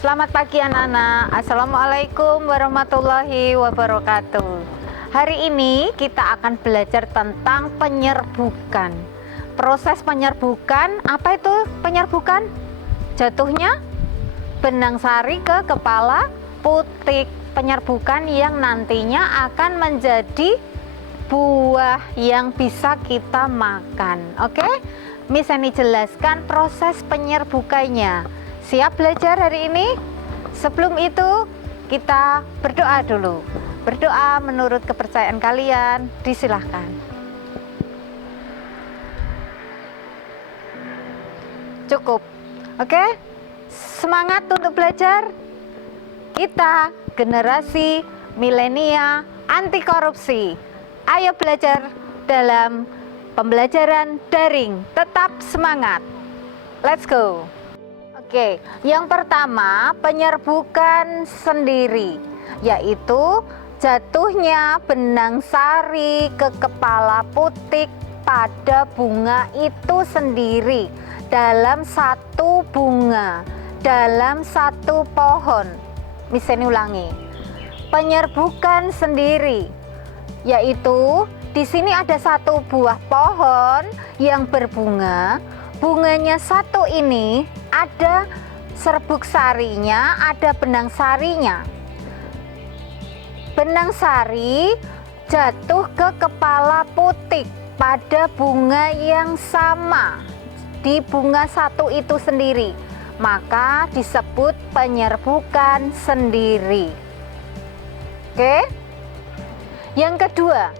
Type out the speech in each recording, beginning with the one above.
Selamat pagi anak-anak. Assalamualaikum warahmatullahi wabarakatuh. Hari ini kita akan belajar tentang penyerbukan. Proses penyerbukan, apa itu penyerbukan? Jatuhnya benang sari ke kepala putik. Penyerbukan yang nantinya akan menjadi buah yang bisa kita makan. Oke? Miss Eni jelaskan proses penyerbukannya. Siap belajar hari ini? Sebelum itu kita berdoa dulu. Berdoa menurut kepercayaan kalian, disilahkan. Cukup. Oke? Semangat untuk belajar. Kita generasi milenial anti korupsi. Ayo belajar dalam pembelajaran daring. Tetap semangat. Let's go. Oke, yang pertama penyerbukan sendiri, yaitu jatuhnya benang sari ke kepala putik pada bunga itu sendiri dalam satu bunga, dalam satu pohon. Misalnya ulangi, penyerbukan sendiri, yaitu di sini ada satu buah pohon yang berbunga. Bunganya satu ini ada serbuk sarinya, ada benang sarinya. Benang sari jatuh ke kepala putik pada bunga yang sama, di bunga satu itu sendiri, maka disebut penyerbukan sendiri. Oke. Yang kedua,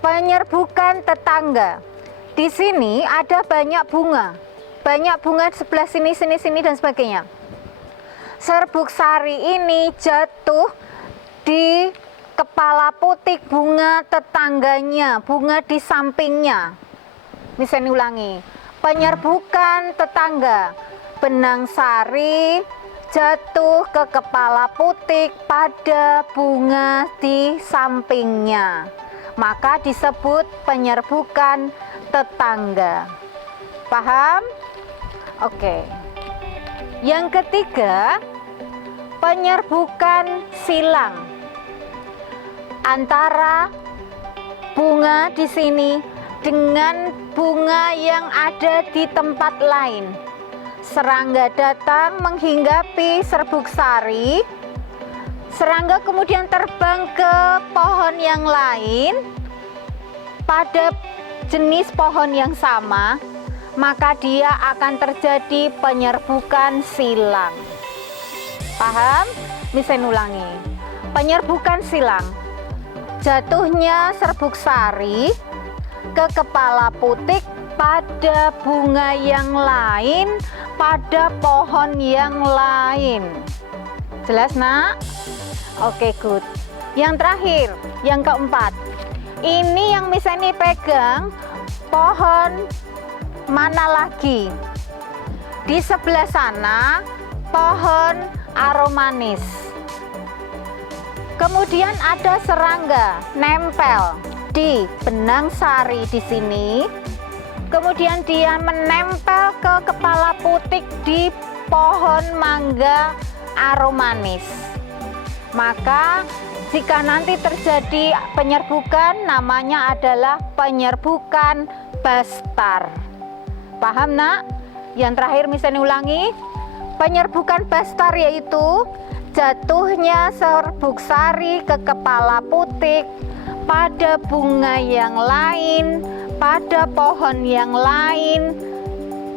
penyerbukan tetangga. Di sini ada banyak bunga sebelah sini dan sebagainya. Serbuk sari ini jatuh di kepala putik bunga tetangganya, bunga di sampingnya. Misalnya ulangi, penyerbukan tetangga, benang sari jatuh ke kepala putik pada bunga di sampingnya, maka disebut penyerbukan tetangga. Paham? Oke. Yang ketiga, penyerbukan silang. Antara bunga di sini dengan bunga yang ada di tempat lain. Serangga datang menghinggapi serbuk sari. Serangga kemudian terbang ke pohon yang lain pada jenis pohon yang sama, maka dia akan terjadi penyerbukan silang. Paham? Misalnya ulangi, penyerbukan silang, jatuhnya serbuk sari ke kepala putik pada bunga yang lain, pada pohon yang lain. Jelas nak? Oke, good. Yang terakhir, yang keempat, ini yang Miss Eni pegang pohon mana lagi? Di sebelah sana pohon aromanis. Kemudian ada serangga nempel di benang sari di sini. Kemudian dia menempel ke kepala putik di pohon mangga aromanis. Maka jika nanti terjadi penyerbukan, namanya adalah penyerbukan bastar. Paham nak? Yang terakhir misalnya ulangi, penyerbukan bastar yaitu jatuhnya serbuk sari ke kepala putik pada bunga yang lain, pada pohon yang lain,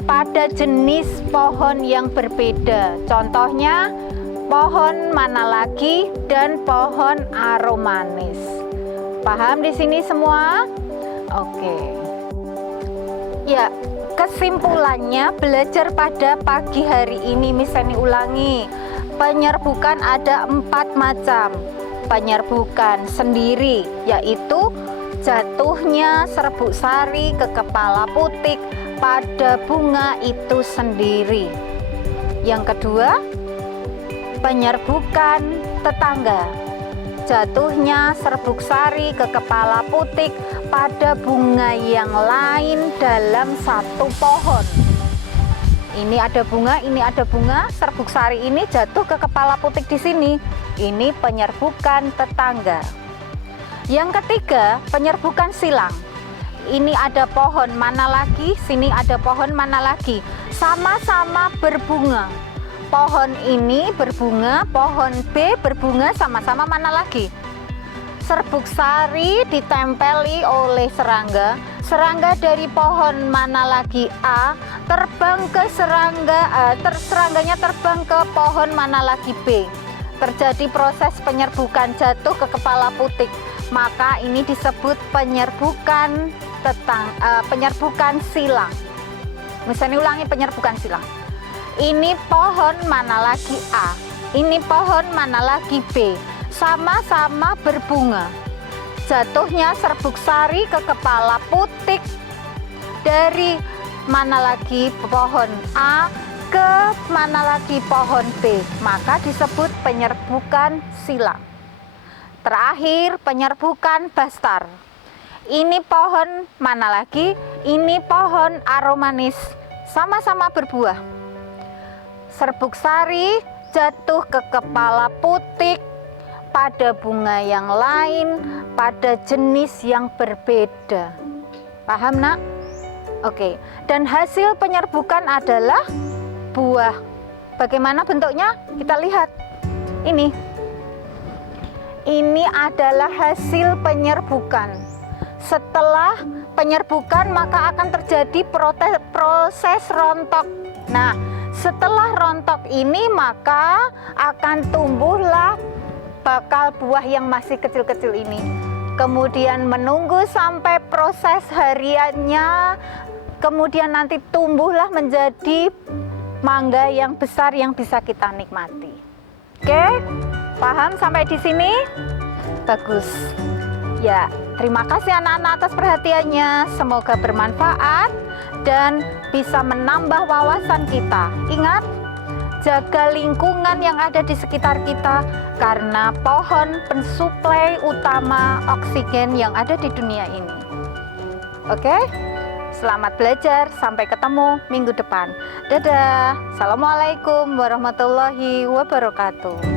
pada jenis pohon yang berbeda. Contohnya pohon mana lagi dan pohon aromanis. Paham di sini semua? Oke. Ya, kesimpulannya belajar pada pagi hari ini Miss Eni ulangi. Penyerbukan ada 4 macam. Penyerbukan sendiri, yaitu jatuhnya serbuk sari ke kepala putik pada bunga itu sendiri. Yang kedua, penyerbukan tetangga, jatuhnya serbuk sari ke kepala putik pada bunga yang lain dalam satu pohon. Ini ada bunga, ini ada bunga. Serbuk sari ini jatuh ke kepala putik di sini. Ini penyerbukan tetangga. Yang ketiga, penyerbukan silang. Ini ada pohon mana lagi, sini ada pohon mana lagi. Sama-sama berbunga. Pohon ini berbunga, pohon B berbunga, sama-sama mana lagi. Serbuk sari ditempeli oleh serangga. Serangga dari pohon mana lagi A terbang ke serangganya terbang ke pohon mana lagi B. Terjadi proses penyerbukan, jatuh ke kepala putik. Maka ini disebut penyerbukan penyerbukan silang. Misalnya ulangi, penyerbukan silang. Ini pohon mana lagi A, ini pohon mana lagi B, sama-sama berbunga. Jatuhnya serbuk sari ke kepala putik dari mana lagi pohon A ke mana lagi pohon B, maka disebut penyerbukan silang. Terakhir, penyerbukan bastar. Ini pohon mana lagi? Ini pohon aromanis, sama-sama berbuah. Serbuk sari jatuh ke kepala putik pada bunga yang lain, pada jenis yang berbeda. Paham, Nak? Oke. Dan hasil penyerbukan adalah buah. Bagaimana bentuknya? Kita lihat. Ini adalah hasil penyerbukan. Setelah penyerbukan maka akan terjadi proses rontok. Nah, setelah rontok ini maka akan tumbuhlah bakal buah yang masih kecil-kecil ini. Kemudian menunggu sampai proses hariannya, kemudian nanti tumbuhlah menjadi mangga yang besar yang bisa kita nikmati. Oke, paham sampai di sini? Bagus. Ya, terima kasih anak-anak atas perhatiannya. Semoga bermanfaat dan bisa menambah wawasan kita. Ingat, jaga lingkungan yang ada di sekitar kita karena pohon pensuplai utama oksigen yang ada di dunia ini. Oke? Selamat belajar, sampai ketemu minggu depan. Dadah. Assalamualaikum warahmatullahi wabarakatuh.